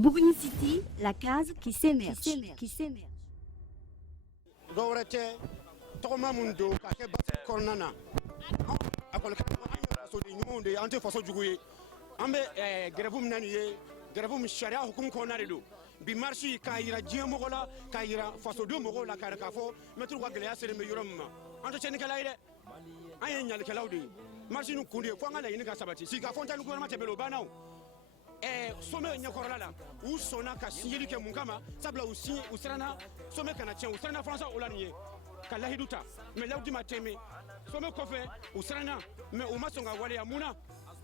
Bougouni City, la case qui s'émerge. Dorete, Toma Mundo, Kake Kornana. Akol so de nyumo de ante faso juguye. Ambe grevum naniye, grevum sharia hukum ko naredo. Bi marchi ka yira jiya mogola, ka yira faso do mogola ka ka fo, metru wa gele asere me yorom. Ante cheni kala ide. Ayen nyal kala udi. Marchi nu kunde fo ngala yini ka sabati. Si ka fonta nu ko ma tebelo banao. Sommet nyakorola la ou sona ka signeli ke mungama sabla ou signé ou serana sommet kana tien ou serana français ou lanier kala hiduta mais là où mateme sommet ko fe ou serana mais ou masonga wale ya muna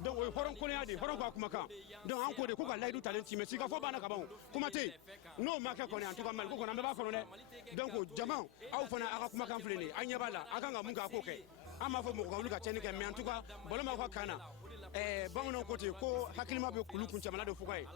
donc horon ko adi horon ko kumaka donc an ko de ko kala hiduta lenti mais sika fo bana ka bon kumate no maka ko ne en tout cas mal ko na be ba ko ne donc jama aw fana aka kumaka flene anya bala aka nga munga ko ke ama fo mo ko lu ka tien ke mais en tout cas boloma ko kana bamanan kote ko hakilima be kulu kun camana de fugaye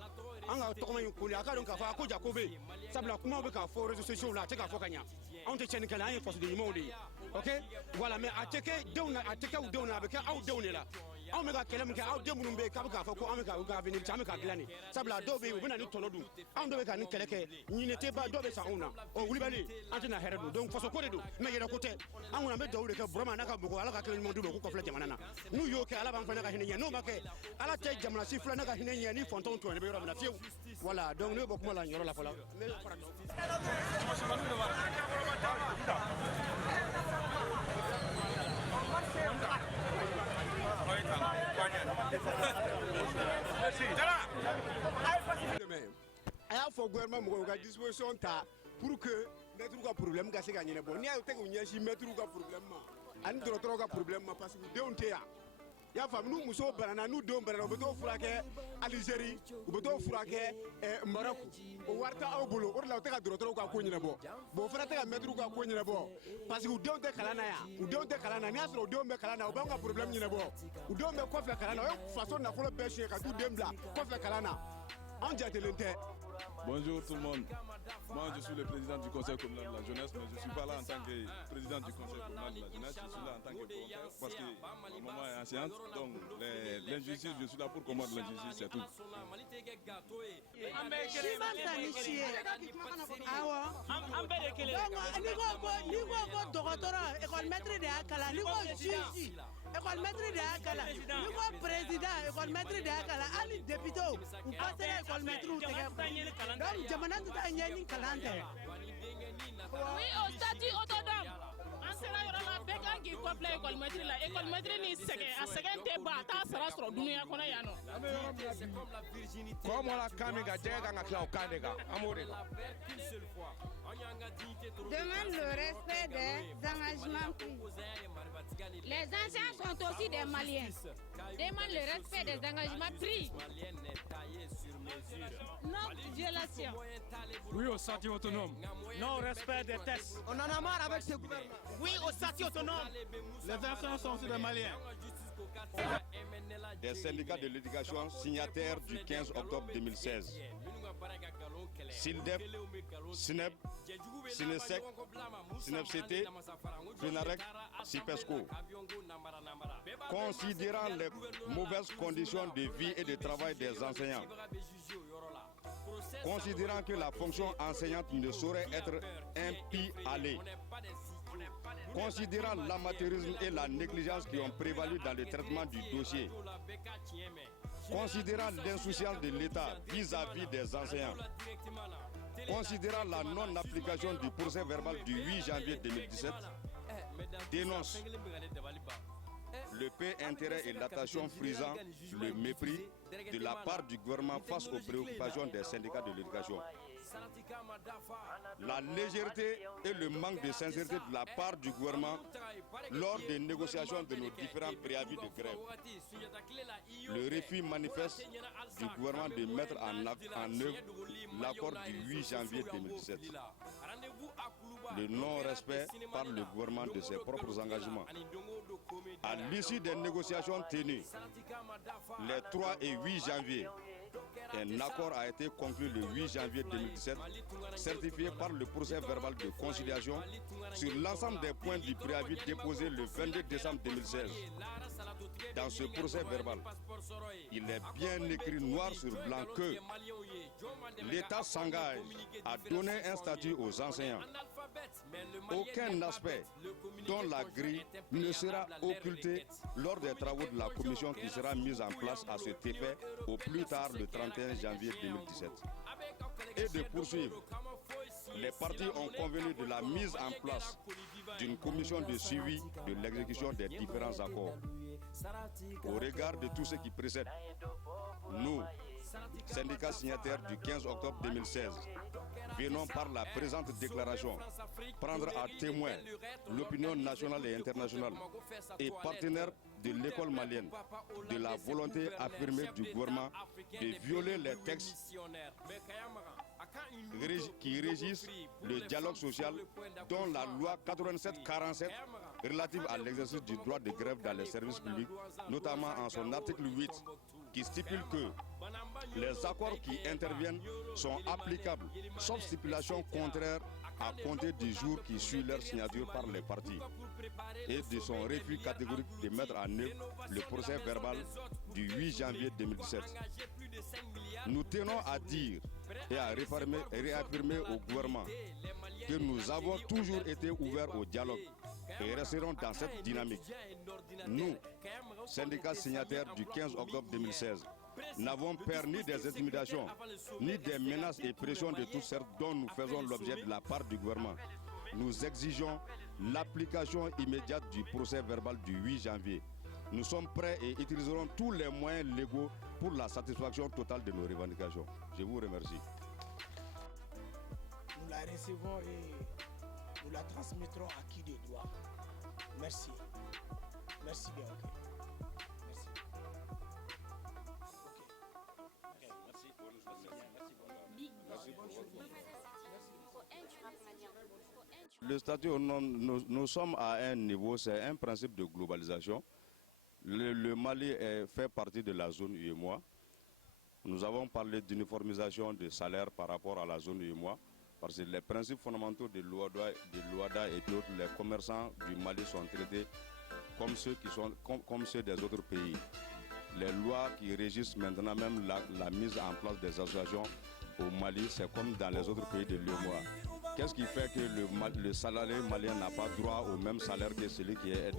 an ka tɔgɔma in kuli a ka dɔn k'a fɔ a ko jako be sabula kuma bɛ k'a fɔ réseaux sociaux la a tɛ k'a fɔ ka ɲa anw tɛ tiɲɛni kɛla an ye fasoden ɲumanw de ye ok voilà mais a tɛ kɛ denw na a tɛ kɛ aw denw na a bɛ kɛ aw denw de la anw bɛ ka kɛlɛ min kɛ aw den minnu bɛ yen k'a bɛ k'a fɔ ko an bɛ ka avenir an bɛ ka dilan nin sabula dɔw bɛ yen u bɛ na ni tɔnɔ dun anw dɔw bɛ ka nin kɛlɛ kɛ ɲinɛ tɛ ban dɔw bɛ sa anw na o wulibali an tɛna hɛrɛ don donc faso ko de don mais yɛrɛ ko tɛ an kɔni an bɛ dugawu de kɛ Burama n'a ka mɔgɔ ala ka kɛlɛ ɲuman d'u ma k'u kɔfilɛ jamana na n'u y'o kɛ ala b'an fana ka hinɛ ɲɛ n'o ma kɛ ala tɛ jamana si filanan ka hinɛ ɲɛ ni fɔntɔnw tɔɲɔnnen bɛ yɔrɔ min na fiyewu voilà donc ne bɛ bɔ kuma la nin yɔrɔ la fɔlɔ ne fara a y'a fɔ gouvernement mɔgɔw ka disposition ta pour que maitre ka problème ka se ka ɲɛnabɔ n'i y'a tɛ k'u ɲɛsin maitre ka problème ma ani dɔgɔtɔrɔw ka problème ma parce que denw tɛ yan i y'a faamu n'u musow banana n'u denw banana u bɛ t'o furakɛ Algérie u bɛ t'o furakɛ Maroc o wari tɛ aw bolo o de la u tɛ ka dɔgɔtɔrɔw ka ko ɲɛnabɔ bon o fana tɛ ka maitre ka ko ɲɛnabɔ parce que u denw tɛ kalan na yan u denw tɛ kalan na n'i y'a sɔrɔ u denw bɛ kalan na u b'anw ka problème ɲɛnabɔ u denw bɛ kɔfɛ kalan na o ye faso nafolo bɛɛ suɲɛ ka t'u den bila kɔfɛ kalan na anw jatelen tɛ. Bonjour tout le monde. Moi je suis le président du conseil communal de la jeunesse, mais je ne suis pas là en tant que président du conseil communal de la jeunesse, je suis là en tant que volontaire parce que mon maman est enseignante, donc l'injustice, je suis là pour combattre l'injustice, c'est tout. École maître de Akala, ni président, école maître de Akala, ani député, ou passer école maître ou donc jamana tuta nyani kalante. Oui, au statut autonome. En sera yɔrɔ la bɛɛ kan k'i kɔfilɛ école maître la école maître ni sɛgɛn a sɛgɛn tɛ ban a t'a sara sɔrɔ dunuya kɔnɔ yan nɔ. Comme on a kami ka jɛgɛ kan ka tila o kan de kan an b'o de kan. Demande le respect des engagements pris. Les anciens sont aussi des Maliens. Demande le respect des engagements pris. Non violation. Oui au statut autonome. Non au respect des tests. On en a marre avec ce gouvernement. Oui au statut autonome. Les anciens sont aussi des Maliens. Des syndicats de l'éducation signataires du 15 octobre 2016. SILDEP, SINEP, SINESEC, SINEPCT, FENAREC, SIPESCO. Considérant les mauvaises conditions de vie et de travail des enseignants, considérant que la fonction enseignante ne saurait être un pis-aller, considérant l'amateurisme et la négligence qui ont prévalu dans le traitement du dossier, considérant l'insouciance de l'État vis-à-vis des enseignants, considérant la non-application du procès verbal du 8 janvier 2017, dénonce le peu intérêt et l'attention frisant le mépris de la part du gouvernement face aux préoccupations des syndicats de l'éducation. La légèreté et le manque de sincérité de la part du gouvernement lors des négociations de nos différents préavis de grève. Le refus manifeste du gouvernement de mettre en œuvre l'accord du 8 janvier 2017. Le non-respect par le gouvernement de ses propres engagements. À l'issue des négociations tenues les 3 et 8 janvier, un accord a été conclu le 8 janvier 2017, certifié par le procès verbal de conciliation sur l'ensemble des points du préavis déposé le 22 décembre 2016. dans ce procès verbal, il est bien écrit noir sur blanc que l'État s'engage à donner un statut aux enseignants. Aucun aspect dont la grille ne sera occulté lors des travaux de la commission qui sera mise en place à cet effet au plus tard le 31 janvier 2017. Et de poursuivre, les partis ont convenu de la mise en place d'une commission de suivi de l'exécution des différents accords. Au regard de tout ce qui précède, nous, syndicats signataires du 15 octobre 2016, venons par la présente déclaration prendre à témoin l'opinion nationale et internationale et partenaires de l'école malienne de la volonté affirmée du gouvernement de violer les textes qui régissent le dialogue social, dont la loi 87-47 relative à l'exercice du droit de grève dans les services publics, notamment en son article 8, qui stipule que les accords qui interviennent sont applicables, sauf stipulation contraire, à compter du jour qui suit leur signature par les partis, et de son refus catégorique de mettre en œuvre le procès verbal du 8 janvier 2017. Nous tenons à dire et à réaffirmer au gouvernement que nous avons toujours été ouverts au dialogue et resterons dans cette dynamique. Nous, syndicats signataires du 15 octobre 2016, n'avons peur ni des intimidations, ni des menaces et pressions de toutes sortes dont nous faisons l'objet de la part du gouvernement. Nous exigeons l'application immédiate du procès verbal du 8 janvier. Nous sommes prêts et utiliserons tous les moyens légaux pour la satisfaction totale de nos revendications. Je vous remercie. Nous la recevons et nous la transmettrons à qui de droit. Merci. Merci bien. Okay. Le statut, nous sommes à un niveau, c'est un principe de globalisation. Le Mali fait partie de la zone UEMOA. Nous avons parlé d'uniformisation des salaires par rapport à la zone UEMOA, parce que les principes fondamentaux de l'OADA et d'autres, les commerçants du Mali sont traités comme ceux des autres pays. Les lois qui régissent maintenant même la mise en place des associations au Mali, c'est comme dans les autres pays de l'UEMOA. Qu'est-ce qui fait que le salarié malien n'a pas droit au même salaire que celui qui est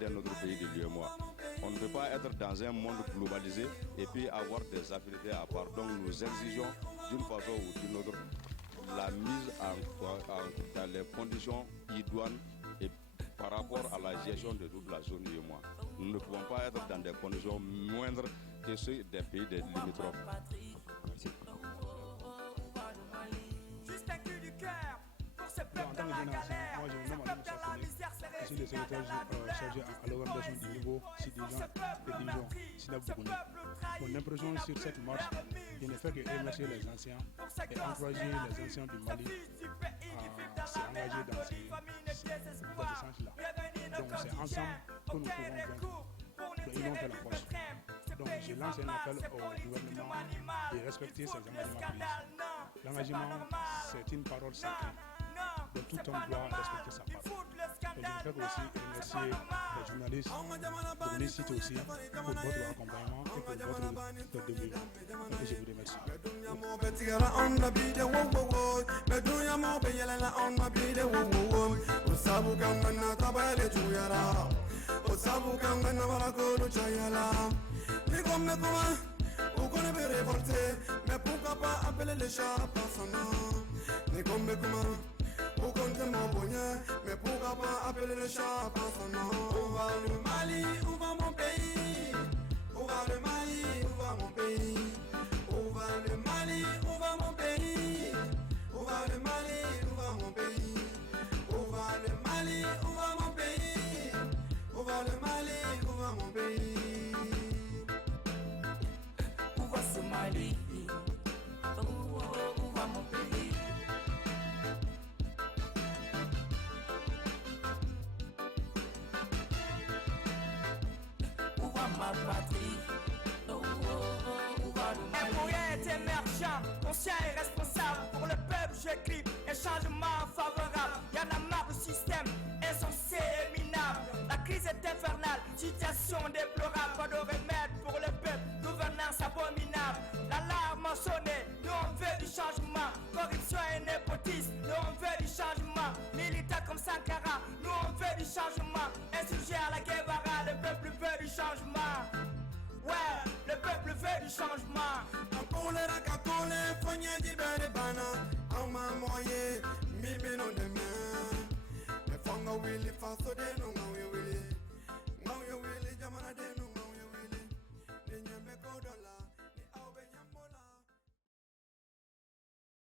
d'un autre pays de l'UEMOA? On ne peut pas être dans un monde globalisé et puis avoir des affinités à part. Donc nous exigeons d'une façon ou d'une autre la mise dans les conditions idoines et par rapport à la gestion de toute la zone UEMOA. Nous ne pouvons pas être dans des conditions moindres que ceux des pays des limitrophes. Merci. Juste un cri du cœur pour ce peuple dans la galère. Ce peuple dans la misère, c'est Je suis le secrétaire chargé à l'organisation du niveau Sidéjan et Dijon Sinab Bougouni. Mon impression sur cette marche, je ne fais que remercier les anciens et encourager les anciens du Mali à s'engager dans ce sens-là. Donc c'est ensemble que nous pouvons vaincre. Ils ont fait la force. Donc je lance un appel au gouvernement de respecter ses engagements pris. L'engagement, c'est une parole sacrée. Donc tout homme doit respecter sa parole. Et je voudrais aussi remercier les journalistes, les sites aussi, pour votre accompagnement et pour votre dévouement. Et je vous remercie. Mais pourquoi pas appeler les chats par son nom? Vous comptez mon bonheur, mais pourquoi pas appeler le chat par son nom? Où va le Mali, où va mon pays? Où va le Mali, où va mon pays? Où va le Mali, où va mon pays? Où va le Mali, où va mon pays? Où va le Mali, où va mon pays? Où va le Mali, où va mon pays? Où va ce Mali? Où va mon pays? Ma patrie, un poète émergent, conscient et responsable. Pour le peuple j'écris un changement favorable. Y'en a marre du système insensé et minable. La crise est infernale, Situation déplorable, pas de remède pour le peuple, gouvernance abominable. L'alarme a sonné, nous on veut du changement. Corruption et népotisme, nous on veut du changement. Militaires comme Sankara, nous on veut du changement. Insurgés à la Guevara, le peuple veut du changement. Ouais, le peuple veut du changement. Willy Faso de